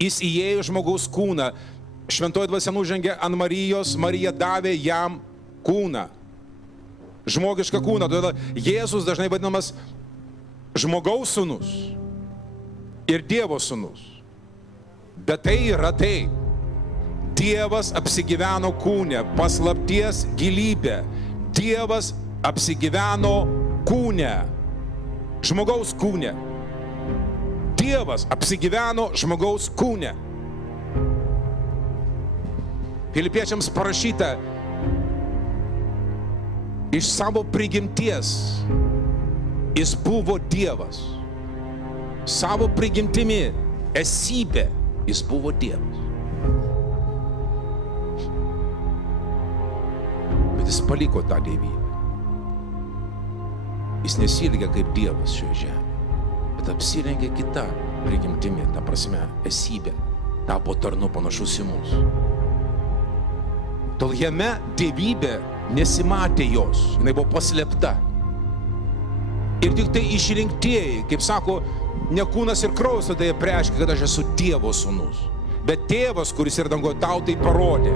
Jis įėjo į žmogaus kūną. Šventoji dvasia nužengė ant Marijos, Marija davė jam kūną. Žmogišką kūną. Todėl Jėzus dažnai vadinamas žmogaus sūnus ir Dievo sūnus. Bet tai yra tai. Dievas apsigyveno kūne, paslapties gilybė. Dievas apsigyveno kūne, žmogaus kūne. Dievas apsigyveno žmogaus kūne. Filipiečiams parašyta, iš savo prigimties jis buvo Dievas. Savo prigimtimi, esybė, jis buvo Dievas. Bet jis paliko tą dievybę. Jis nesielgia kaip Dievas šioje žemėje, bet apsirengė kitą prigimtimi, ta prasme, esybė, tapo tarnu panašus į mus. Tol jame dievybė nesimatė jos, jinai buvo paslėpta. Ir tik tai išrinktieji, kaip sako, ne kūnas ir kraujas, tai apreiškia, kad aš esu Dievo sūnus. Bet tėvas, kuris yra dangoje, tau tai parodė.